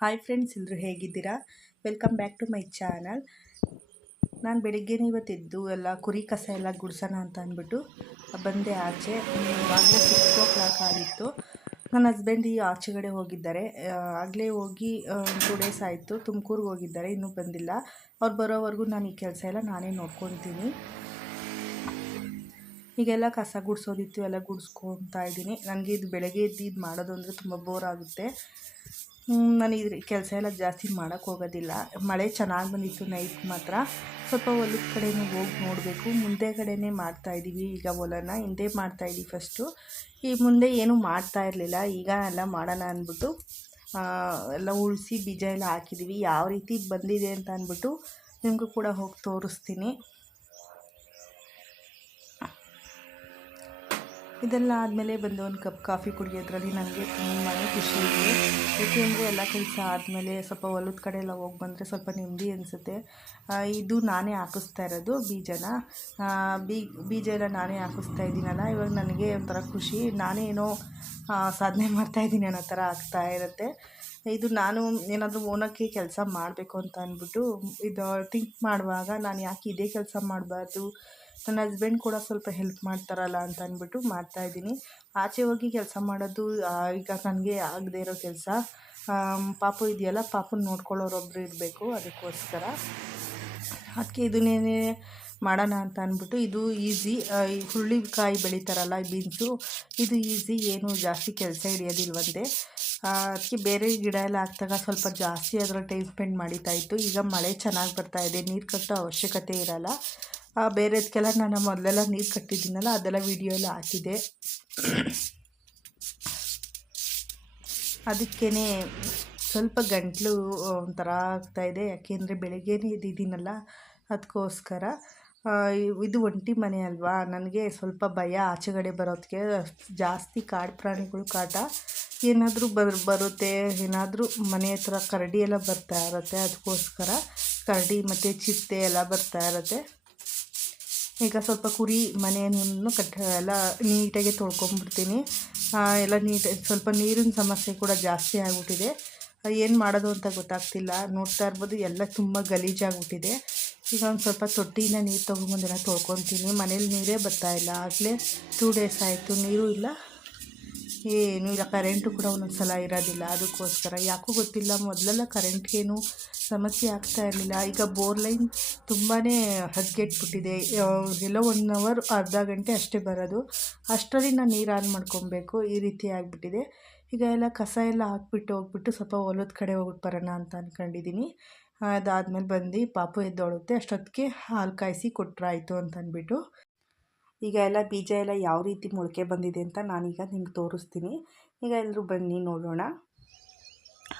Hi friends, ಎಲ್ಲರೂ ಹೇಗಿದ್ದೀರಾ? Welcome back to my channel. ನಾನು ಬೆಳಿಗ್ಗೆನೇ ಇವತ್ತೆದ್ದು ಎಲ್ಲ ಕುರಿ ಕಸ ಎಲ್ಲ ಗುಡ್ಸೋಣ ಅಂತ ಅಂದ್ಬಿಟ್ಟು ಬಂದೆ ಆಚೆ. ಇವಾಗಲೇ 6 o'clock ಆಗಿತ್ತು. ನನ್ನ ಹಸ್ಬೆಂಡ್ ಈ ಆಚೆಗಡೆ ಹೋಗಿದ್ದಾರೆ. ಆಗಲೇ ಹೋಗಿ 2 days ಆಯಿತು. ತುಮಕೂರಿಗೆ ಹೋಗಿದ್ದಾರೆ, ಇನ್ನೂ ಬಂದಿಲ್ಲ. ಅವ್ರು ಬರೋವರೆಗೂ ನಾನು ಈ ಕೆಲಸ ಎಲ್ಲ ನಾನೇ ನೋಡ್ಕೊತೀನಿ. ಈಗೆಲ್ಲ ಕಸ ಗುಡಿಸೋದಿತ್ತು, ಎಲ್ಲ ಗುಡಿಸ್ಕೊತಾ ಇದ್ದೀನಿ. ನನಗೆ ಇದು ಬೆಳಗ್ಗೆ ಎದ್ದು ಇದು ಮಾಡೋದು ಅಂದರೆ ತುಂಬ ಬೋರ್ ಆಗುತ್ತೆ. ನಾನು ಇದ್ರ ಕೆಲಸ ಎಲ್ಲ ಜಾಸ್ತಿ ಮಾಡೋಕ್ಕೆ ಹೋಗೋದಿಲ್ಲ. ಮಳೆ ಚೆನ್ನಾಗಿ ಬಂದಿತ್ತು ನೈಟ್ ಮಾತ್ರ. ಸ್ವಲ್ಪ ಹೊಲದ ಕಡೆನೂ ಹೋಗಿ ನೋಡಬೇಕು. ಮುಂದೆ ಕಡೆನೇ ಮಾಡ್ತಾಯಿದ್ದೀವಿ ಈಗ ಹೊಲನ. ಹಿಂದೆ ಮಾಡ್ತಾಯಿದ್ದೀವಿ ಫಸ್ಟು. ಈ ಮುಂದೆ ಏನೂ ಮಾಡ್ತಾ ಇರಲಿಲ್ಲ. ಈಗ ಎಲ್ಲ ಮಾಡೋಣ ಅಂದ್ಬಿಟ್ಟು ಎಲ್ಲ ಉಳಿಸಿ ಬೀಜ ಎಲ್ಲ ಹಾಕಿದ್ದೀವಿ. ಯಾವ ರೀತಿ ಬಂದಿದೆ ಅಂತ ಅಂದ್ಬಿಟ್ಟು ನಿಮಗೂ ಕೂಡ ಹೋಗಿ ತೋರಿಸ್ತೀನಿ. ಇದೆಲ್ಲ ಆದಮೇಲೆ ಬಂದು ಒಂದು ಕಪ್ ಕಾಫಿ ಕುಡಿಯೋದ್ರಲ್ಲಿ ನನಗೆ ತುಂಬಾ ಖುಷಿ ಇದೆ. ಏಕೆಂದರೆ ಎಲ್ಲ ಕೆಲಸ ಆದಮೇಲೆ ಸ್ವಲ್ಪ ಹೊಲದ ಕಡೆ ಎಲ್ಲ ಹೋಗಿ ಬಂದರೆ ಸ್ವಲ್ಪ ನೆಮ್ಮದಿ ಅನಿಸುತ್ತೆ. ಇದು ನಾನೇ ಹಾಕಿಸ್ತಾ ಇರೋದು ಬೀಜನ. ಬೀಜ ಎಲ್ಲ ನಾನೇ ಹಾಕಿಸ್ತಾ ಇದ್ದೀನಲ್ಲ, ಇವಾಗ ನನಗೆ ಒಂಥರ ಖುಷಿ. ನಾನೇ ಏನೋ ಸಾಧನೆ ಮಾಡ್ತಾಯಿದ್ದೀನಿ ಅನ್ನೋ ಥರ ಆಗ್ತಾ ಇರುತ್ತೆ. ಇದು ನಾನು ಏನಾದರೂ ಓನಕ್ಕೆ ಕೆಲಸ ಮಾಡಬೇಕು ಅಂತ ಅಂದ್ಬಿಟ್ಟು ಇದು ಥಿಂಕ್ ಮಾಡುವಾಗ ನಾನು ಯಾಕೆ ಇದೇ ಕೆಲಸ ಮಾಡಬಾರ್ದು, ನನ್ನ ಹಸ್ಬೆಂಡ್ ಕೂಡ ಸ್ವಲ್ಪ ಹೆಲ್ಪ್ ಮಾಡ್ತಾರಲ್ಲ ಅಂತ ಅಂದ್ಬಿಟ್ಟು ಮಾಡ್ತಾಯಿದ್ದೀನಿ. ಆಚೆ ಹೋಗಿ ಕೆಲಸ ಮಾಡೋದು ಈಗ ನನಗೆ ಆಗದೇ ಇರೋ ಕೆಲಸ. ಪಾಪು ಇದೆಯಲ್ಲ, ಪಾಪುನ ನೋಡ್ಕೊಳ್ಳೋರೊಬ್ಬರು ಇರಬೇಕು. ಅದಕ್ಕೋಸ್ಕರ ಅದಕ್ಕೆ ಇದನ್ನೇ ಮಾಡೋಣ ಅಂತ ಅಂದ್ಬಿಟ್ಟು. ಇದು ಈಸಿ. ಈ ಹುರುಳಿಕಾಯಿ ಬೆಳೀತಾರಲ್ಲ, ಬೀನ್ಸು, ಇದು ಈಸಿ, ಏನು ಜಾಸ್ತಿ ಕೆಲಸ ಹಿಡಿಯೋದಿಲ್ವಂತೆ. ಅದಕ್ಕೆ ಬೇರೆ ಗಿಡ ಎಲ್ಲ ಹಾಕಿದಾಗ ಸ್ವಲ್ಪ ಜಾಸ್ತಿ ಅದರ ಟೈಮ್ ಸ್ಪೆಂಡ್ ಮಾಡಿತಾಯಿತ್ತು. ಈಗ ಮಳೆ ಚೆನ್ನಾಗಿ ಬರ್ತಾಯಿದೆ, ನೀರು ಕಟ್ಟೋ ಅವಶ್ಯಕತೆ ಇರೋಲ್ಲ. ಬೇರೆದಕ್ಕೆಲ್ಲ ನಾನು ಮೊದಲೆಲ್ಲ ನೀರು ಕಟ್ಟಿದ್ದೀನಲ್ಲ, ಅದೆಲ್ಲ ವಿಡಿಯೋ ಎಲ್ಲ ಹಾಕಿದೆ. ಅದಕ್ಕೇ ಸ್ವಲ್ಪ ಗಂಟಲು ಒಂಥರ ಆಗ್ತಾಯಿದೆ, ಯಾಕೆಂದರೆ ಬೆಳಗ್ಗೆನೇ ಇದ್ದಿದ್ದೀನಲ್ಲ, ಅದಕ್ಕೋಸ್ಕರ. ಇದು ಒಂಟಿ ಮನೆ ಅಲ್ವಾ, ನನಗೆ ಸ್ವಲ್ಪ ಭಯ ಆಚೆಗಡೆ ಬರೋದಕ್ಕೆ. ಜಾಸ್ತಿ ಕಾಡು ಪ್ರಾಣಿಗಳು ಕಾಟ. ಏನಾದರೂ ಬರುತ್ತೆ, ಏನಾದರೂ ಮನೆ ಹತ್ರ ಕರಡಿ ಎಲ್ಲ ಬರ್ತಾ ಇರುತ್ತೆ. ಅದಕ್ಕೋಸ್ಕರ ಕರಡಿ ಮತ್ತು ಚಿರತೆ ಎಲ್ಲ ಬರ್ತಾ ಇರುತ್ತೆ. ಈಗ ಸ್ವಲ್ಪ ಕುರಿ ಮನೆಯನ್ನು ಎಲ್ಲ ನೀಟಾಗಿ ತೊಳ್ಕೊಂಬಿಡ್ತೀನಿ. ಎಲ್ಲ ನೀಟಾಗಿ. ಸ್ವಲ್ಪ ನೀರಿನ ಸಮಸ್ಯೆ ಕೂಡ ಜಾಸ್ತಿ ಆಗಿಬಿಟ್ಟಿದೆ. ಏನು ಮಾಡೋದು ಅಂತ ಗೊತ್ತಾಗ್ತಿಲ್ಲ. ನೋಡ್ತಾ ಇರ್ಬೋದು, ಎಲ್ಲ ತುಂಬ ಗಲೀಜಾಗಿಬಿಟ್ಟಿದೆ. ಈಗ ಒಂದು ಸ್ವಲ್ಪ ತೊಟ್ಟಿಯಿಂದ ನೀರು ತೊಗೊಂಬಂದೆಲ್ಲ ತೊಳ್ಕೊತೀನಿ. ಮನೇಲಿ ನೀರೇ ಬರ್ತಾಯಿಲ್ಲ. ಆಗಲೇ 2 days ಆಯಿತು, ನೀರು ಇಲ್ಲ, ಏನೂ ಇಲ್ಲ. ಕರೆಂಟು ಕೂಡ ಒಂದೊಂದು ಸಲ ಇರೋದಿಲ್ಲ. ಅದಕ್ಕೋಸ್ಕರ ಯಾಕೂ ಗೊತ್ತಿಲ್ಲ, ಮೊದಲೆಲ್ಲ ಕರೆಂಟ್ಗೇನು ಸಮಸ್ಯೆ ಆಗ್ತಾ ಇರಲಿಲ್ಲ. ಈಗ ಬೋರ್ ಲೈನ್ ತುಂಬಾ ಹದಗೆಟ್ಬಿಟ್ಟಿದೆ. ಎಲ್ಲೋ 1 hour ಅರ್ಧ ಗಂಟೆ ಅಷ್ಟೇ ಬರೋದು. ಅಷ್ಟರಲ್ಲಿ ನಾನು ನೀರು ಆನ್ ಮಾಡ್ಕೊಬೇಕು, ಈ ರೀತಿ ಆಗಿಬಿಟ್ಟಿದೆ. ಈಗ ಎಲ್ಲ ಕಸ ಎಲ್ಲ ಹೋಗ್ಬಿಟ್ಟು ಸ್ವಲ್ಪ ಹೊಲದ ಕಡೆ ಹೋಗ್ಬಿಟ್ಟು ಬರೋಣ ಅಂತ ಅಂದ್ಕೊಂಡಿದ್ದೀನಿ. ಅದಾದಮೇಲೆ ಬಂದು ಪಾಪು ಎದ್ದೊಳುತ್ತೆ, ಅಷ್ಟೊತ್ತಿಗೆ ಹಾಲು ಕಾಯಿಸಿ ಕೊಟ್ಟರಾಯಿತು ಅಂತ ಅಂದ್ಬಿಟ್ಟು. ಈಗ ಎಲ್ಲ ಬೀಜ ಎಲ್ಲ ಯಾವ ರೀತಿ ಮೊಳಕೆ ಬಂದಿದೆ ಅಂತ ನಾನೀಗ ನಿಮ್ಗೆ ತೋರಿಸ್ತೀನಿ. ಈಗ ಎಲ್ಲರೂ ಬನ್ನಿ ನೋಡೋಣ.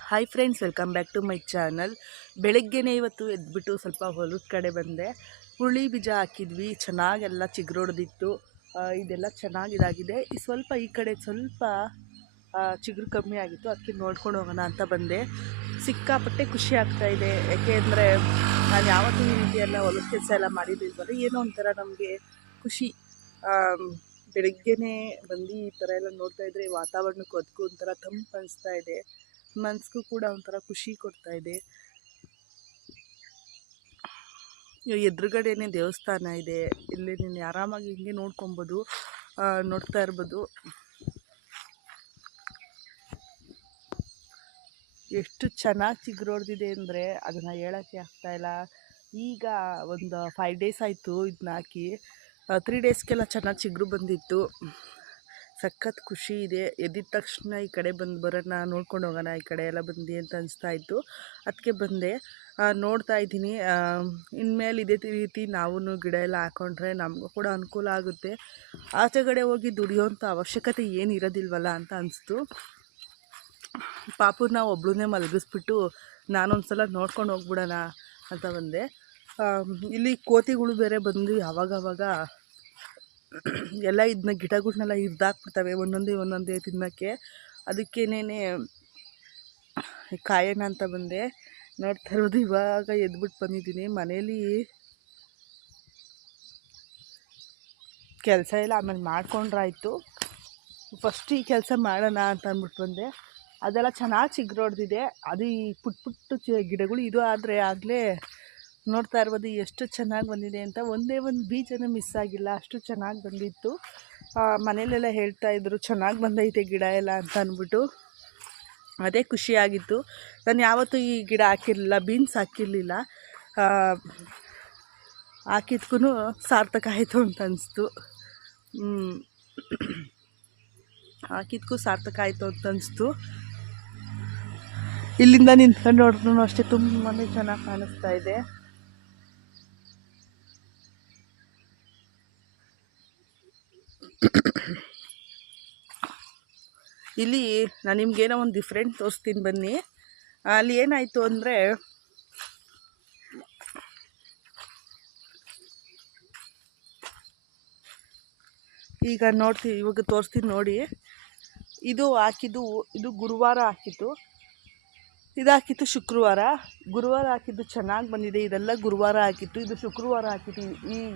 Hi friends, welcome back to my channel. ಬೆಳಗ್ಗೆನೇ ಇವತ್ತು ಎದ್ಬಿಟ್ಟು ಸ್ವಲ್ಪ ಹೊಲದ ಕಡೆ ಬಂದೆ. ಹುರುಳಿ ಬೀಜ ಹಾಕಿದ್ವಿ, ಚೆನ್ನಾಗೆಲ್ಲ ಚಿಗುರೊಡೆದಿತ್ತು. ಇದೆಲ್ಲ ಚೆನ್ನಾಗಿದಾಗಿದೆ. ಸ್ವಲ್ಪ ಈ ಕಡೆ ಸ್ವಲ್ಪ ಚಿಗುರು ಕಮ್ಮಿ ಆಗಿತ್ತು, ಅದಕ್ಕೆ ನೋಡ್ಕೊಂಡು ಹೋಗೋಣ ಅಂತ ಬಂದೆ. ಸಿಕ್ಕಾಪಟ್ಟೆ ಖುಷಿ ಆಗ್ತಾಯಿದೆ. ಯಾಕೆಂದರೆ ನಾನು ಯಾವತ್ತೂ ಈ ರೀತಿ ಎಲ್ಲ ಹೊಲದ ಕೆಲಸ ಎಲ್ಲ ಮಾಡಿದ್ದಿಲ್ವಲ್ಲ, ಏನೋ ಒಂಥರ ನಮಗೆ ಖುಷಿ. ಬೆಳಗ್ಗೆನೇ ಬಂದು ಈ ಥರ ಎಲ್ಲ ನೋಡ್ತಾಯಿದ್ರೆ ವಾತಾವರಣಕ್ಕೂ ಅದಕ್ಕೂ ಒಂಥರ ತಂಪು ಅನಿಸ್ತಾ ಇದೆ. ಮನಸ್ಸಿಗೂ ಕೂಡ ಒಂಥರ ಖುಷಿ ಕೊಡ್ತಾಯಿದೆ. ಎದುರುಗಡೆನೇ ದೇವಸ್ಥಾನ ಇದೆ. ಇಲ್ಲಿ ನೀನು ಆರಾಮಾಗಿ ಹಿಂಗೆ ನೋಡ್ಕೊಬೋದು, ನೋಡ್ತಾ ಇರ್ಬೋದು. ಎಷ್ಟು ಚೆನ್ನಾಗಿ ಚಿಗುರೊಡೆದಿದೆ ಅಂದರೆ ಅದನ್ನು ಹೇಳೋಕ್ಕೆ ಆಗ್ತಾಯಿಲ್ಲ. ಈಗ ಒಂದು 5 days ಆಯಿತು ಇದನ್ನ ಹಾಕಿ. 3 daysಗೆಲ್ಲ ಚೆನ್ನಾಗಿ ಚಿಗುರು ಬಂದಿತ್ತು. ಸಖತ್ ಖುಷಿ ಇದೆ. ಎದ್ದಿದ ತಕ್ಷಣ ಈ ಕಡೆ ಬರೋಣ, ನೋಡ್ಕೊಂಡು ಹೋಗೋಣ ಈ ಕಡೆ ಎಲ್ಲ ಬಂದು ಅಂತ ಅನಿಸ್ತಾಯಿತ್ತು. ಅದಕ್ಕೆ ಬಂದೆ. ನೋಡ್ತಾ ಇದ್ದೀನಿ. ಇನ್ಮೇಲೆ ಇದೇ ರೀತಿ ನಾವು ಗಿಡ ಎಲ್ಲ ಹಾಕ್ಕೊಂಡ್ರೆ ನಮಗೂ ಕೂಡ ಅನುಕೂಲ ಆಗುತ್ತೆ. ಆಚೆಗಡೆ ಹೋಗಿ ದುಡಿಯೋಂಥ ಅವಶ್ಯಕತೆ ಏನು ಇರೋದಿಲ್ವಲ್ಲ ಅಂತ ಅನಿಸ್ತು. ಪಾಪುನ ಒಬ್ಳನ್ನೇ ಮಲಗಿಸ್ಬಿಟ್ಟು ನಾನೊಂದು ಸಲ ನೋಡ್ಕೊಂಡು ಹೋಗ್ಬಿಡೋಣ ಅಂತ ಬಂದೆ. ಇಲ್ಲಿ ಕೋತಿಗಳು ಬೇರೆ ಬಂದು ಯಾವಾಗವಾಗ ಎಲ್ಲ ಇದನ್ನ ಗಿಡಗಳನ್ನೆಲ್ಲ ಹಿಡ್ದಾಕ್ಬಿಡ್ತವೆ, ಒಂದೊಂದೇ ತಿನ್ನೋಕ್ಕೆ. ಅದಕ್ಕೇನೆ ಕಾಯೋಣ ಅಂತ ಬಂದೆ. ನೋಡ್ತಾ ಇರೋದು, ಇವಾಗ ಎದ್ಬಿಟ್ಟು ಬಂದಿದ್ದೀನಿ. ಮನೇಲಿ ಕೆಲಸ ಎಲ್ಲ ಆಮೇಲೆ ಮಾಡ್ಕೊಂಡ್ರಾಯ್ತು. ಫಸ್ಟ್ ಈ ಕೆಲಸ ಮಾಡೋಣ ಅಂತ ಅಂದ್ಬಿಟ್ಟು ಬಂದೆ. ಅದೆಲ್ಲ ಚೆನ್ನಾಗಿ ಚಿಗುರೊಡ್ದಿದೆ. ಅದು ಈ ಪುಟ್ಟ ಪುಟ್ಟ ಗಿಡಗಳು ಇದು ಆದರೆ ಆಗಲೇ ನೋಡ್ತಾ ಇರ್ಬೋದು ಎಷ್ಟು ಚೆನ್ನಾಗಿ ಬಂದಿದೆ ಅಂತ. ಒಂದೇ ಒಂದು ಬೀಜನೂ ಮಿಸ್ ಆಗಿಲ್ಲ, ಅಷ್ಟು ಚೆನ್ನಾಗಿ ಬಂದಿತ್ತು. ಮನೇಲೆಲ್ಲ ಹೇಳ್ತಾಯಿದ್ರು ಚೆನ್ನಾಗಿ ಬಂದೈತೆ ಗಿಡ ಎಲ್ಲ ಅಂತ ಅಂದ್ಬಿಟ್ಟು. ಅದೇ ಖುಷಿಯಾಗಿತ್ತು. ನಾನು ಯಾವತ್ತೂ ಈ ಗಿಡ ಹಾಕಿರಲಿಲ್ಲ, ಬೀನ್ಸ್ ಹಾಕಿರಲಿಲ್ಲ. ಹಾಕಿದ್ಕೂ ಸಾರ್ಥಕ ಆಯಿತು ಅಂತ ಅನಿಸ್ತು. ಹಾಕಿದ್ಕೂ ಸಾರ್ಥಕ ಆಯಿತು ಅಂತ ಅನಿಸ್ತು. ಇಲ್ಲಿಂದ ನಿಂತ್ಕೊಂಡು ನೋಡಿದ್ರೂ ಅಷ್ಟೇ ತುಂಬಾ ಚೆನ್ನಾಗಿ ಕಾಣಿಸ್ತಾ ಇದೆ. ಇಲ್ಲಿ ನಾನು ನಿಮ್ಗೇನೋ ಒಂದು ಡಿಫ್ರೆಂಟ್ ತೋರಿಸ್ತೀನಿ ಬನ್ನಿ. ಅಲ್ಲಿ ಏನಾಯಿತು ಅಂದರೆ, ಈಗ ನೋಡ್ತೀವಿ, ಇವಾಗ ತೋರಿಸ್ತೀನಿ ನೋಡಿ. ಇದು ಹಾಕಿದ್ದು, ಇದು ಗುರುವಾರ ಹಾಕಿದ್ದು, ಇದು ಹಾಕಿತ್ತು ಶುಕ್ರವಾರ. ಗುರುವಾರ ಹಾಕಿದ್ದು ಚೆನ್ನಾಗಿ ಬಂದಿದೆ. ಇದೆಲ್ಲ ಗುರುವಾರ ಹಾಕಿತ್ತು, ಇದು ಶುಕ್ರವಾರ ಹಾಕಿತ್ತು.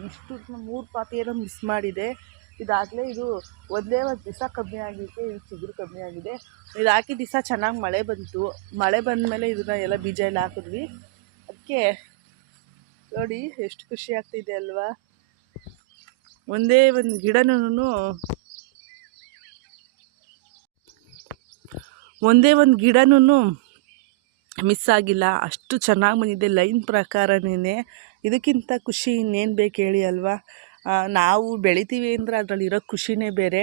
ಇಷ್ಟು 3 ಪಾತಿ ಏನೋ ಮಿಸ್ ಮಾಡಿದೆ. ಇದಾಗಲೇ ಇದು ಒಂದೇ ಒಂದು ದಿವಸ ಕಮ್ಮಿ ಆಗಿತ್ತು, ಇದು ಚಿಗುರು ಕಮ್ಮಿ ಆಗಿದೆ. ಇದು ಹಾಕಿದ ದಿವಸ ಚೆನ್ನಾಗಿ ಮಳೆ ಬಂತು. ಮಳೆ ಬಂದ ಮೇಲೆ ಇದನ್ನ ಎಲ್ಲ ಬೀಜ ಎಲ್ಲ ಹಾಕಿದ್ವಿ. ಅದಕ್ಕೆ ನೋಡಿ ಎಷ್ಟು ಖುಷಿ ಆಗ್ತಿದೆ ಅಲ್ವಾ. ಒಂದೇ ಒಂದು ಗಿಡನೂ ಮಿಸ್ ಆಗಿಲ್ಲ, ಅಷ್ಟು ಚೆನ್ನಾಗಿ ಬಂದಿದೆ. ಲೈನ್ ಪ್ರಕಾರನೇ. ಇದಕ್ಕಿಂತ ಖುಷಿ ಇನ್ನೇನು ಬೇಕು ಹೇಳಿ ಅಲ್ವಾ. ನಾವು ಬೆಳಿತೀವಿ ಅಂದರೆ ಅದರಲ್ಲಿರೋ ಖುಷಿನೇ ಬೇರೆ.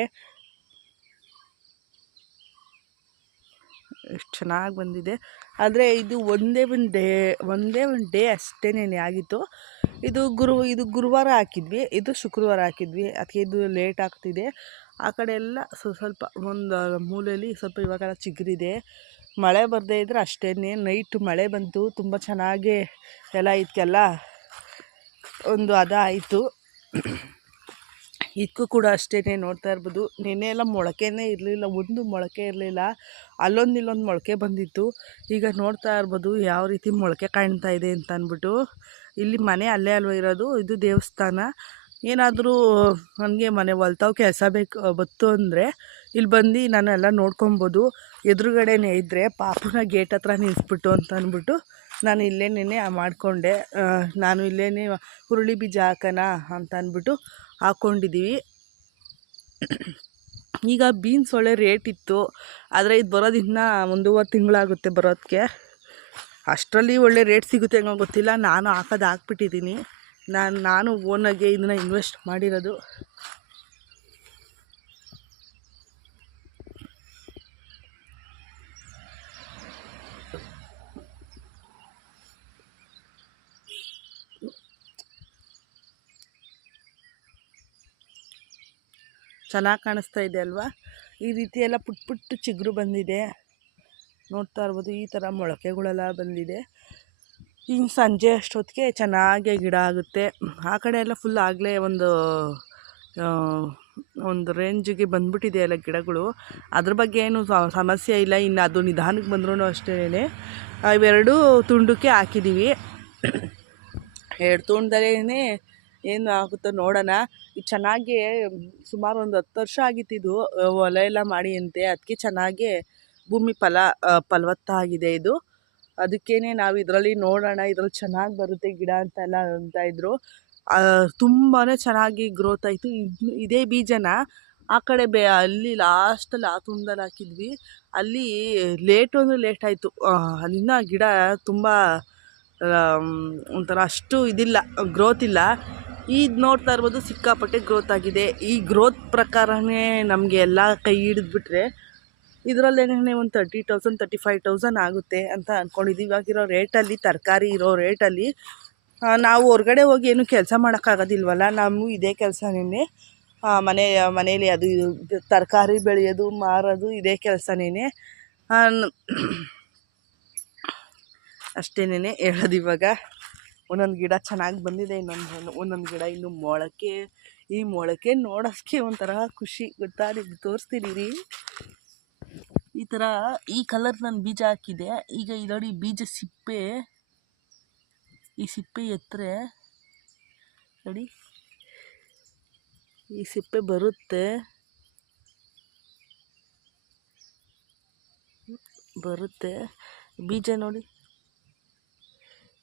ಎಷ್ಟು ಚೆನ್ನಾಗಿ ಬಂದಿದೆ. ಆದರೆ ಇದು ಒಂದೇ ಒಂದು ಡೇ ಅಷ್ಟೇನೇ ಆಗಿತ್ತು. ಇದು ಗುರುವಾರ ಹಾಕಿದ್ವಿ, ಇದು ಶುಕ್ರವಾರ ಹಾಕಿದ್ವಿ. ಅದಕ್ಕೆ ಇದು ಲೇಟ್ ಆಗ್ತಿದೆ. ಆ ಕಡೆ ಎಲ್ಲ ಸ್ವಲ್ಪ ಒಂದು ಮೂಲೆಯಲ್ಲಿ ಸ್ವಲ್ಪ ಇವಾಗೆಲ್ಲ ಚಿಗುರಿದೆ. ಮಳೆ ಬರದೇ ಇದ್ದರೆ ಅಷ್ಟೇ. ನೈಟ್ ಮಳೆ ಬಂತು, ತುಂಬ ಚೆನ್ನಾಗಿ ಎಲ್ಲ ಇದಕ್ಕೆಲ್ಲ ಒಂದು ಆಯಿತು. ಇದಕ್ಕೂ ಕೂಡ ಅಷ್ಟೇ ನೋಡ್ತಾ ಇರ್ಬೋದು. ನೆನ್ನೆ ಎಲ್ಲ ಮೊಳಕೆನೇ ಇರಲಿಲ್ಲ, ಒಂದು ಮೊಳಕೆ ಇರಲಿಲ್ಲ. ಇಲ್ಲೊಂದು ಮೊಳಕೆ ಬಂದಿತ್ತು. ಈಗ ನೋಡ್ತಾ ಇರ್ಬೋದು ಯಾವ ರೀತಿ ಮೊಳಕೆ ಕಾಣ್ತಾ ಇದೆ ಅಂತ ಅಂದ್ಬಿಟ್ಟು. ಇಲ್ಲಿ ಮನೆ ಅಲ್ಲೇ ಅಲ್ವ ಇರೋದು, ಇದು ದೇವಸ್ಥಾನ. ಏನಾದರೂ ನನಗೆ ಮನೆ ಹೊಲ್ತಾವ್ ಕೆಲಸ ಬತ್ತು ಅಂದರೆ ಇಲ್ಲಿ ಬಂದು ನಾನು ಎಲ್ಲ ನೋಡ್ಕೊಬೋದು. ಎದುರುಗಡೆನೇ ಇದ್ದರೆ ಪಾಪುನ ಗೇಟ್ ಹತ್ರ ನಿಲ್ಲಿಸ್ಬಿಟ್ಟು ಅಂತ ಅಂದ್ಬಿಟ್ಟು ನಾನು ಇಲ್ಲೇನೇ ಮಾಡಿಕೊಂಡೆ. ನಾನು ಇಲ್ಲೇನೇ ಹುರುಳಿ ಬೀಜ ಹಾಕೋಣ ಅಂತ ಅಂದ್ಬಿಟ್ಟು ಹಾಕ್ಕೊಂಡಿದ್ದೀವಿ. ಈಗ ಬೀನ್ಸ್ ಒಳ್ಳೆ ರೇಟ್ ಇತ್ತು, ಆದರೆ ಇದು ಬರೋದು ಇನ್ನೂ 1.5 ತಿಂಗಳಾಗುತ್ತೆ ಬರೋದಕ್ಕೆ. ಅಷ್ಟರಲ್ಲಿ ಒಳ್ಳೆ ರೇಟ್ ಸಿಗುತ್ತೆ ಹೆಂಗೋ ಗೊತ್ತಿಲ್ಲ. ನಾನು ಹಾಕ್ಬಿಟ್ಟಿದ್ದೀನಿ. ನಾನು ಓನಾಗೆ ಇದನ್ನು ಇನ್ವೆಸ್ಟ್ ಮಾಡಿರೋದು. ಚೆನ್ನಾಗಿ ಕಾಣಿಸ್ತಾ ಇದೆ ಅಲ್ವಾ. ಈ ರೀತಿ ಎಲ್ಲ ಪುಟ್ಟ ಚಿಗುರು ಬಂದಿದೆ, ನೋಡ್ತಾ ಇರ್ಬೋದು. ಈ ಥರ ಮೊಳಕೆಗಳೆಲ್ಲ ಬಂದಿದೆ. ಇನ್ನು ಸಂಜೆ ಅಷ್ಟೊತ್ತಿಗೆ ಚೆನ್ನಾಗಿ ಗಿಡ ಆಗುತ್ತೆ. ಆ ಕಡೆ ಎಲ್ಲ ಫುಲ್ ಆಗಲೇ ಒಂದು ರೇಂಜಿಗೆ ಬಂದ್ಬಿಟ್ಟಿದೆ ಎಲ್ಲ ಗಿಡಗಳು. ಅದ್ರ ಬಗ್ಗೆ ಏನು ಸಮಸ್ಯೆ ಇಲ್ಲ. ಇನ್ನು ಅದು ನಿಧಾನಕ್ಕೆ ಬಂದ್ರೂ ಅಷ್ಟೇ. ಇವೆರಡೂ ತುಂಡಕ್ಕೆ ಹಾಕಿದ್ದೀವಿ. 2 ತುಂಡದಲ್ಲೇ ಏನು ಆಗುತ್ತೋ ನೋಡೋಣ. ಇದು ಚೆನ್ನಾಗಿ ಸುಮಾರು ಒಂದು 10 ವರ್ಷ ಆಗಿತ್ತಿದು ಹೊಲ ಎಲ್ಲ ಮಾಡಿ ಅಂತೆ. ಅದಕ್ಕೆ ಚೆನ್ನಾಗಿ ಭೂಮಿ ಫಲವತ್ತಾಗಿದೆ ಇದು. ಅದಕ್ಕೇ ನಾವು ಇದರಲ್ಲಿ ನೋಡೋಣ, ಇದರಲ್ಲಿ ಚೆನ್ನಾಗಿ ಬರುತ್ತೆ ಗಿಡ ಅಂತೆಲ್ಲ ಅಂತಾಯಿದ್ರು. ತುಂಬಾ ಚೆನ್ನಾಗಿ ಗ್ರೋತ್ ಆಯಿತು. ಇದೇ ಬೀಜನ ಆ ಕಡೆ ಅಲ್ಲಿ ಲಾಸ್ಟಲ್ಲಿ ಆ ತುಂಡಲ್ಲಿ ಹಾಕಿದ್ವಿ. ಅಲ್ಲಿ ಲೇಟ್ ಆಯಿತು. ಅಲ್ಲಿನ ಗಿಡ ತುಂಬ ಒಂಥರ ಅಷ್ಟು ಇದಿಲ್ಲ, ಗ್ರೋತ್ ಇಲ್ಲ. ಇದು ನೋಡ್ತಾ ಇರ್ಬೋದು ಸಿಕ್ಕಾಪಟ್ಟೆ ಗ್ರೋತ್ ಆಗಿದೆ. ಈ ಗ್ರೋತ್ ಪ್ರಕಾರನೇ ನಮಗೆ ಎಲ್ಲ ಕೈ ಹಿಡಿದ್ಬಿಟ್ರೆ ಇದರಲ್ಲೇನೇ ಒಂದು 30,000 35,000 ಆಗುತ್ತೆ ಅಂತ ಅಂದ್ಕೊಂಡಿದ್ದೀವಿ. ಇವಾಗಿರೋ ರೇಟಲ್ಲಿ, ತರಕಾರಿ ಇರೋ ರೇಟಲ್ಲಿ ನಾವು ಹೊರಗಡೆ ಹೋಗಿ ಏನು ಕೆಲಸ ಮಾಡೋಕ್ಕಾಗೋದಿಲ್ವಲ್ಲ. ನಾವು ಇದೇ ಕೆಲಸನೇ, ಮನೇಲಿ ಅದು ತರಕಾರಿ ಬೆಳೆಯೋದು, ಮಾರೋದು, ಇದೇ ಕೆಲಸನೇ ಅಷ್ಟೇನೇ ಹೇಳೋದು. ಇವಾಗ ಒಂದೊಂದು ಗಿಡ ಚೆನ್ನಾಗಿ ಬಂದಿದೆ, ಒಂದೊಂದು ಗಿಡ ಇನ್ನು ಮೊಳಕೆ. ಈ ಮೊಳಕೆ ನೋಡೋಕ್ಕೆ ಒಂಥರ ಖುಷಿ ಗೊತ್ತಾ. ನಿಮ್ಗೆ ತೋರಿಸ್ತೀನಿ ರೀ. ಈ ಥರ ಈ ಕಲರ್ ನಾನು ಬೀಜ ಹಾಕಿದೆ. ಈಗ ನೋಡಿ ಬೀಜ ಸಿಪ್ಪೆ, ಈ ಸಿಪ್ಪೆ ಎತ್ತರೆ ನೋಡಿ, ಈ ಸಿಪ್ಪೆ ಬರುತ್ತೆ. ಬರುತ್ತೆ. ಬೀಜ ನೋಡಿ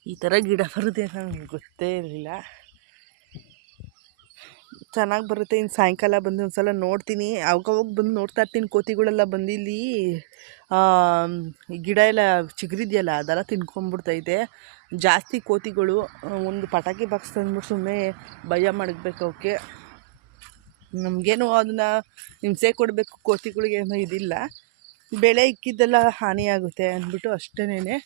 ಈ ಥರ ಗಿಡ ಬರುತ್ತೆ ಅಂತ ನನಗೆ ಗೊತ್ತೇ ಇರಲಿಲ್ಲ. ಚೆನ್ನಾಗಿ ಬರುತ್ತೆ. ಇನ್ನು ಸಾಯಂಕಾಲ ಬಂದು ಒಂದು ಸಲ ನೋಡ್ತೀನಿ. ಅವಾಗವಾಗ ಬಂದು ನೋಡ್ತಾ ಇರ್ತೀನಿ. ಕೋತಿಗಳೆಲ್ಲ ಬಂದು ಇಲ್ಲಿ ಗಿಡ ಎಲ್ಲ ಚಿಗುರಿದೆಯಲ್ಲ ಅದೆಲ್ಲ ತಿನ್ಕೊಂಡ್ಬಿಡ್ತೈತೆ. ಜಾಸ್ತಿ ಕೋತಿಗಳು. ಒಂದು ಪಟಾಕಿ ಬಾಕ್ಸ್ ತಂದ್ಬಿಟ್ಟು ಸುಮ್ಮನೆ ಭಯ ಮಾಡಬೇಕು ಅವಕ್ಕೆ. ನಮಗೇನು ಅದನ್ನು ಹಿಂಸೆ ಕೊಡಬೇಕು ಕೋತಿಗಳಿಗೆ ಏನೋ ಇದಿಲ್ಲ. ಬೆಳೆ ಇಕ್ಕಿದ್ದೆಲ್ಲ ಹಾನಿಯಾಗುತ್ತೆ ಅಂದ್ಬಿಟ್ಟು ಅಷ್ಟೇನೆ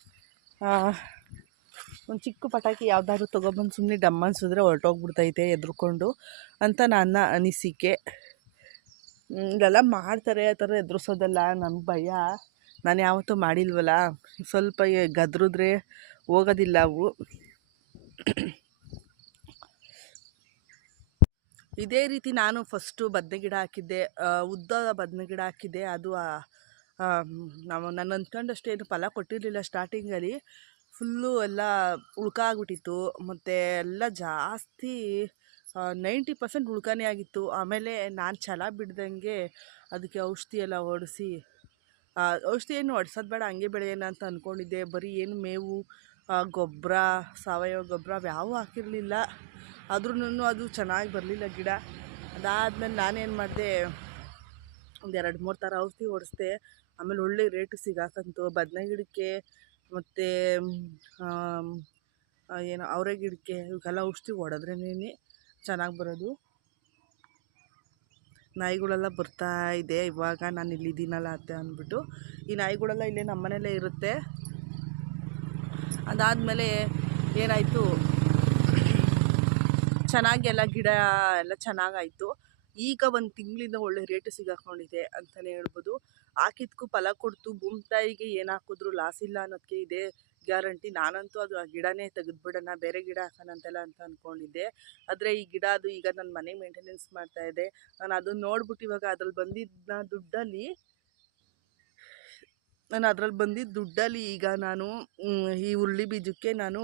ಒಂದು ಚಿಕ್ಕ ಪಟಾಕಿ ಯಾವುದಾದ್ರು ತೊಗೊಬಂದು ಸುಮ್ಮನೆ ಡಮ್ಮ ಅನ್ಸಿದ್ರೆ ಹೊರಟೋಗ್ಬಿಡ್ತೈತೆ ಎದ್ರುಕೊಂಡು ಅಂತ ನನ್ನ ಅನಿಸಿಕೆ. ಇದೆಲ್ಲ ಮಾಡ್ತಾರೆ, ಆ ಥರ ಎದುರಿಸೋದಲ್ಲ ನಮ್ಗೆ ಭಯ. ನಾನು ಯಾವತ್ತೂ ಮಾಡಿಲ್ವಲ್ಲ, ಸ್ವಲ್ಪ ಗದ್ರಿದ್ರೆ ಹೋಗೋದಿಲ್ಲ ಅವು. ಇದೇ ರೀತಿ ನಾನು ಫಸ್ಟು ಬದನೆ ಗಿಡ ಹಾಕಿದ್ದೆ, ಉದ್ದದ ಬದನೆ ಗಿಡ ಹಾಕಿದ್ದೆ. ಅದು ನಾನು ಅಂದ್ಕೊಂಡಷ್ಟೇನು ಫಲ ಕೊಟ್ಟಿರಲಿಲ್ಲ. ಸ್ಟಾರ್ಟಿಂಗಲ್ಲಿ ಫುಲ್ಲು ಎಲ್ಲ ಉಳ್ಕಾಗ್ಬಿಟ್ಟಿತ್ತು. ಮತ್ತು ಎಲ್ಲ ಜಾಸ್ತಿ 90% ಉಳ್ಕನೇ ಆಗಿತ್ತು. ಆಮೇಲೆ ನಾನು ಛಲ ಬಿಡ್ದಂಗೆ ಅದಕ್ಕೆ ಔಷಧಿ ಎಲ್ಲ ಹೊಡೆಸಿ, ಔಷಧಿ ಏನು ಹೊಡ್ಸೋದು ಬೇಡ, ಹಂಗೆ ಬೆಳೆಯೋಣ ಅಂತ ಅಂದ್ಕೊಂಡಿದ್ದೆ. ಬರೀ ಏನು ಮೇವು, ಗೊಬ್ಬರ, ಸಾವಯವ ಗೊಬ್ಬರ ಅವು ಹಾಕಿರಲಿಲ್ಲ. ಆದ್ರೂ ಅದು ಚೆನ್ನಾಗಿ ಬರಲಿಲ್ಲ ಗಿಡ. ಅದಾದಮೇಲೆ ನಾನೇನು ಮಾಡಿದೆ, ಒಂದು 2-3 ಥರ ಔಷಧಿ ಹೊಡೆಸ್ದೆ. ಆಮೇಲೆ ಒಳ್ಳೆ ರೇಟು ಸಿಗಾಕಂತು ಬದನೆ ಗಿಡಕ್ಕೆ ಮತ್ತು ಏನು ಅವರೆ ಗಿಡಕ್ಕೆ. ಇವಕ್ಕೆಲ್ಲ ಔಷಧಿ ಹೊಡೆದ್ರೇನೆ ಚೆನ್ನಾಗಿ ಬರೋದು. ನಾಯಿಗಳೆಲ್ಲ ಬರ್ತಾ ಇದೆ ಇವಾಗ, ನಾನು ಇಲ್ಲಿದ್ದೀನಲ್ಲ ಅತ್ತೆ ಅಂದ್ಬಿಟ್ಟು. ಈ ನಾಯಿಗಳೆಲ್ಲ ಇಲ್ಲೇ ನಮ್ಮ ಮನೆಯಲ್ಲೇ ಇರುತ್ತೆ. ಅದಾದಮೇಲೆ ಏನಾಯಿತು, ಚೆನ್ನಾಗೆಲ್ಲ ಗಿಡ ಎಲ್ಲ ಚೆನ್ನಾಗಾಯಿತು. ಈಗ ಒಂದು ತಿಂಗಳಿಂದ ಒಳ್ಳೆ ರೇಟು ಸಿಗಾಕೊಂಡಿದೆ ಅಂತಲೇ ಹೇಳ್ಬೋದು. ಹಾಕಿದ್ಕೂ ಫಲ ಕೊಡ್ತು. ಭೂಮಿ ತಾಯಿಗೆ ಏನು ಹಾಕಿದ್ರು ಲಾಸ್ ಇಲ್ಲ ಅನ್ನೋದಕ್ಕೆ ಇದೆ ಗ್ಯಾರಂಟಿ. ನಾನಂತೂ ಅದು ಆ ಗಿಡನೇ ತೆಗೆದುಬಿಡೋಣ, ಬೇರೆ ಗಿಡ ಹಾಕೋಣ ಅಂತೆಲ್ಲ ಅಂತ ಅಂದ್ಕೊಂಡಿದ್ದೆ. ಆದರೆ ಈ ಗಿಡ ಅದು ಈಗ ನನ್ನ ಮನೆ ಮೇಂಟೆನೆನ್ಸ್ ಮಾಡ್ತಾಯಿದ್ದೆ. ನಾನು ಅದನ್ನು ನೋಡ್ಬಿಟ್ಟು ಇವಾಗ ಅದ್ರಲ್ಲಿ ಬಂದಿದ್ದ ದುಡ್ಡಲ್ಲಿ ಈಗ ನಾನು ಈ ಹುರುಳಿ ಬೀಜಕ್ಕೆ ನಾನು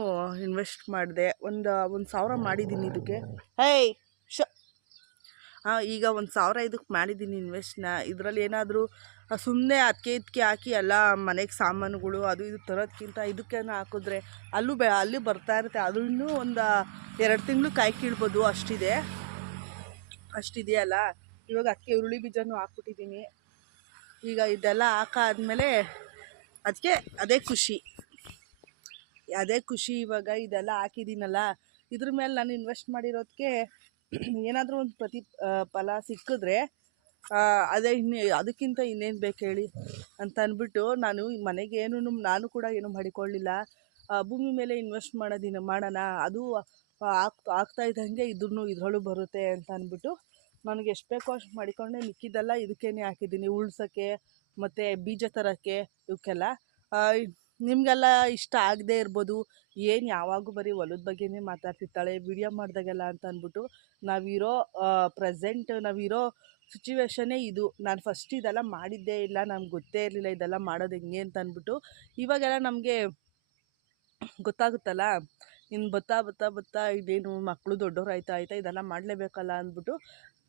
ಇನ್ವೆಸ್ಟ್ ಮಾಡಿದೆ. ಒಂದು 1,000 ಮಾಡಿದ್ದೀನಿ ಇದಕ್ಕೆ. ಈಗ 1,000 ಇದಕ್ಕೆ ಮಾಡಿದ್ದೀನಿ ಇನ್ವೆಸ್ಟ್ನ. ಇದರಲ್ಲಿ ಏನಾದರೂ ಸುಮ್ಮನೆ ಅದಕ್ಕೆ ಹಾಕಿ ಎಲ್ಲ ಮನೆಗೆ ಸಾಮಾನುಗಳು ಅದು ಇದು ತರೋದಕ್ಕಿಂತ ಇದಕ್ಕೇನು ಹಾಕಿದ್ರೆ ಅಲ್ಲಿ ಬರ್ತಾ ಇರುತ್ತೆ. ಅದು ಇನ್ನೂ ಒಂದು 2 ತಿಂಗಳು ಕಾಯಿ ಕೀಳ್ಬೋದು, ಅಷ್ಟಿದೆಯಲ್ಲ. ಇವಾಗ ಅದಕ್ಕೆ ಹುರುಳಿ ಬೀಜನೂ ಹಾಕ್ಬಿಟ್ಟಿದ್ದೀನಿ. ಈಗ ಇದೆಲ್ಲ ಹಾಕಾದ್ಮೇಲೆ ಅದಕ್ಕೆ ಅದೇ ಖುಷಿ. ಇವಾಗ ಇದೆಲ್ಲ ಹಾಕಿದ್ದೀನಲ್ಲ, ಇದ್ರ ಮೇಲೆ ನಾನು ಇನ್ವೆಸ್ಟ್ ಮಾಡಿರೋದಕ್ಕೆ ಏನಾದರೂ ಒಂದು ಫಲ ಸಿಕ್ಕಿದ್ರೆ ಅದೇ ಅದಕ್ಕಿಂತ ಇನ್ನೇನು ಬೇಕು ಹೇಳಿ ಅಂತ ಅಂದ್ಬಿಟ್ಟು ನಾನು ಮನೆಗೆ ನಾನು ಕೂಡ ಏನು ಮಾಡಿಕೊಳ್ಳಿಲ್ಲ. ಭೂಮಿ ಮೇಲೆ ಇನ್ವೆಸ್ಟ್ ಮಾಡೋಣ, ಅದು ಆಗ್ತಾ ಇದ್ದಂಗೆ ಇದ್ರಲ್ಲೂ ಬರುತ್ತೆ ಅಂತ ಅಂದ್ಬಿಟ್ಟು ನನಗೆ ಎಷ್ಟು ಬೇಕೋ ಅಷ್ಟು ಮಾಡಿಕೊಂಡೆ. ಮಿಕ್ಕಿದ್ದೆಲ್ಲ ಇದಕ್ಕೇನೆ ಹಾಕಿದ್ದೀನಿ, ಉಳ್ಸೋಕ್ಕೆ ಮತ್ತು ಬೀಜ ತರೋಕ್ಕೆ, ಇವಕ್ಕೆಲ್ಲ. ನಿಮಗೆಲ್ಲ ಇಷ್ಟ ಆಗದೆ ಇರ್ಬೋದು, ಏನು ಯಾವಾಗೂ ಬರೀ ಹೊಲದ ಬಗ್ಗೆನೇ ಮಾತಾಡ್ತಿರ್ತಾಳೆ ವಿಡಿಯೋ ಮಾಡಿದಾಗೆಲ್ಲ ಅಂತ ಅಂದ್ಬಿಟ್ಟು. ನಾವಿರೋ ಸಿಚುವೇಶನ್ನೇ ಇದು. ನಾನು ಫಸ್ಟ್ ಇದೆಲ್ಲ ಮಾಡಿದ್ದೇ ಇಲ್ಲ, ನಮ್ಗೆ ಗೊತ್ತೇ ಇರಲಿಲ್ಲ ಇದೆಲ್ಲ ಮಾಡೋದು ಹೆಂಗೆ ಅಂತ ಅಂದ್ಬಿಟ್ಟು. ಇವಾಗೆಲ್ಲ ನಮಗೆ ಗೊತ್ತಾಗುತ್ತಲ್ಲ, ಇನ್ನು ಬತ್ತಾ ಇದೇನು ಮಕ್ಕಳು ದೊಡ್ಡವ್ರು ಆಯ್ತಾ ಇದೆಲ್ಲ ಮಾಡಲೇಬೇಕಲ್ಲ ಅಂದ್ಬಿಟ್ಟು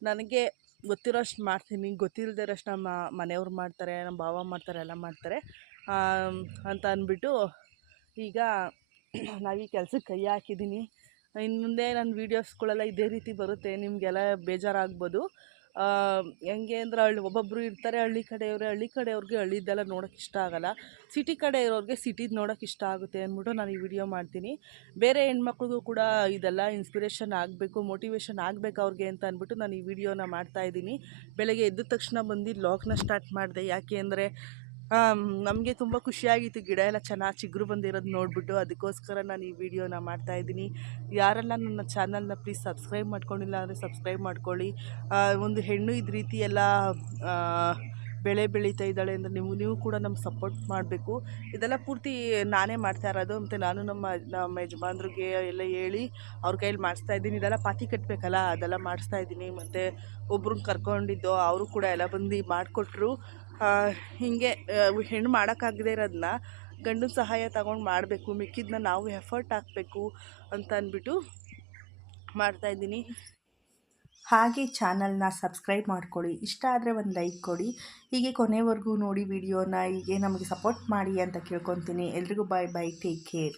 ನನಗೆ ಗೊತ್ತಿರೋಷ್ಟು ಮಾಡ್ತೀನಿ. ಗೊತ್ತಿಲ್ಲದೆ ಇರೋಷ್ಟು ನಮ್ಮ ಮನೆಯವ್ರು ಮಾಡ್ತಾರೆ, ನಮ್ಮ ಭಾವ ಮಾಡ್ತಾರೆ, ಎಲ್ಲ ಮಾಡ್ತಾರೆ ಅಂತ ಅಂದ್ಬಿಟ್ಟು ಈಗ ನಾವು ಈ ಕೆಲಸಕ್ಕೆ ಕೈ ಹಾಕಿದ್ದೀನಿ. ಇನ್ನು ಮುಂದೆ ನನ್ನ ವೀಡಿಯೋಸ್ಗಳೆಲ್ಲ ಇದೇ ರೀತಿ ಬರುತ್ತೆ. ನಿಮಗೆಲ್ಲ ಬೇಜಾರಾಗ್ಬೋದು. ಹೆಂಗೆ ಅಂದ್ರೆ ಒಬ್ಬೊಬ್ಬರು ಇರ್ತಾರೆ ಹಳ್ಳಿ ಕಡೆಯವ್ರಿಗೆ ಹಳ್ಳಿದ್ದೆಲ್ಲ ನೋಡೋಕೆ ಇಷ್ಟ ಆಗೋಲ್ಲ. ಸಿಟಿ ಕಡೆ ಇರೋರಿಗೆ ಸಿಟಿದು ನೋಡೋಕೆ ಇಷ್ಟ ಆಗುತ್ತೆ ಅಂದ್ಬಿಟ್ಟು ನಾನು ಈ ವಿಡಿಯೋ ಮಾಡ್ತೀನಿ. ಬೇರೆ ಹೆಣ್ಮಕ್ಳಿಗೂ ಕೂಡ ಇದೆಲ್ಲ ಇನ್ಸ್ಪಿರೇಷನ್ ಆಗಬೇಕು, ಮೋಟಿವೇಶನ್ ಆಗಬೇಕು ಅವ್ರಿಗೆ ಅಂತ ಅಂದ್ಬಿಟ್ಟು ನಾನು ಈ ವಿಡಿಯೋನ ಮಾಡ್ತಾಯಿದ್ದೀನಿ. ಬೆಳಗ್ಗೆ ಎದ್ದ ತಕ್ಷಣ ಬಂದು ಲಾಗ್ನ ಸ್ಟಾರ್ಟ್ ಮಾಡಿದೆ. ಯಾಕೆ ಅಂದರೆ ನಮಗೆ ತುಂಬ ಖುಷಿಯಾಗಿತ್ತು ಗಿಡ ಎಲ್ಲ ಚೆನ್ನಾಗಿ ಚಿಗುರು ಬಂದಿರೋದು ನೋಡಿಬಿಟ್ಟು. ಅದಕ್ಕೋಸ್ಕರ ನಾನು ಈ ವಿಡಿಯೋನ ಮಾಡ್ತಾಯಿದ್ದೀನಿ. ಯಾರೆಲ್ಲ ನನ್ನ ಚಾನಲ್ನ ಪ್ಲೀಸ್ ಸಬ್ಸ್ಕ್ರೈಬ್ ಮಾಡ್ಕೊಂಡಿಲ್ಲ ಅಂದರೆ ಸಬ್ಸ್ಕ್ರೈಬ್ ಮಾಡ್ಕೊಳ್ಳಿ. ಒಂದು ಹೆಣ್ಣು ಇದು ರೀತಿ ಎಲ್ಲ ಬೆಳೆ ಬೆಳೀತಾ ಇದ್ದಾಳೆ ಅಂದರೆ ನೀವು ಕೂಡ ನಮ್ಗೆ ಸಪೋರ್ಟ್ ಮಾಡಬೇಕು. ಇದೆಲ್ಲ ಪೂರ್ತಿ ನಾನೇ ಮಾಡ್ತಾ ಇರೋದು. ಮತ್ತು ನಾನು ನಮ್ಮ ಯಜಮಾನ್ರಿಗೆ ಎಲ್ಲ ಹೇಳಿ ಅವ್ರ ಕೈಯಲ್ಲಿ ಮಾಡಿಸ್ತಾಯಿದ್ದೀನಿ. ಇದೆಲ್ಲ ಪಾತಿ ಕಟ್ಟಬೇಕಲ್ಲ, ಅದೆಲ್ಲ ಮಾಡಿಸ್ತಾಯಿದ್ದೀನಿ. ಮತ್ತು ಒಬ್ರನ್ನ ಕರ್ಕೊಂಡಿದ್ದು, ಅವರು ಕೂಡ ಎಲ್ಲ ಬಂದು ಮಾಡಿಕೊಟ್ರು. ಹೀಗೆ ಹೆಣ್ಣು ಮಾಡೋಕ್ಕಾಗದೇ ಇರೋದನ್ನ ಗಂಡನ ಸಹಾಯ ತಗೊಂಡು ಮಾಡಬೇಕು, ಮಿಕ್ಕಿದ್ದನ್ನ ನಾವು ಎಫರ್ಟ್ ಹಾಕಬೇಕು ಅಂತ ಅಂದ್ಬಿಟ್ಟು ಮಾಡ್ತಾಯಿದ್ದೀನಿ. ಹಾಗೆ ಚಾನಲ್ನ ಸಬ್ಸ್ಕ್ರೈಬ್ ಮಾಡ್ಕೊಳ್ಳಿ. ಇಷ್ಟ ಆದರೆ ಒಂದು ಲೈಕ್ ಕೊಡಿ. ಹೀಗೆ ಕೊನೆವರೆಗೂ ನೋಡಿ ವಿಡಿಯೋನ. ಹೀಗೆ ನಮಗೆ ಸಪೋರ್ಟ್ ಮಾಡಿ ಅಂತ ಕೇಳ್ಕೊತೀನಿ. ಎಲ್ರಿಗೂ ಬಾಯ್ ಬಾಯ್, ಟೇಕ್ ಕೇರ್.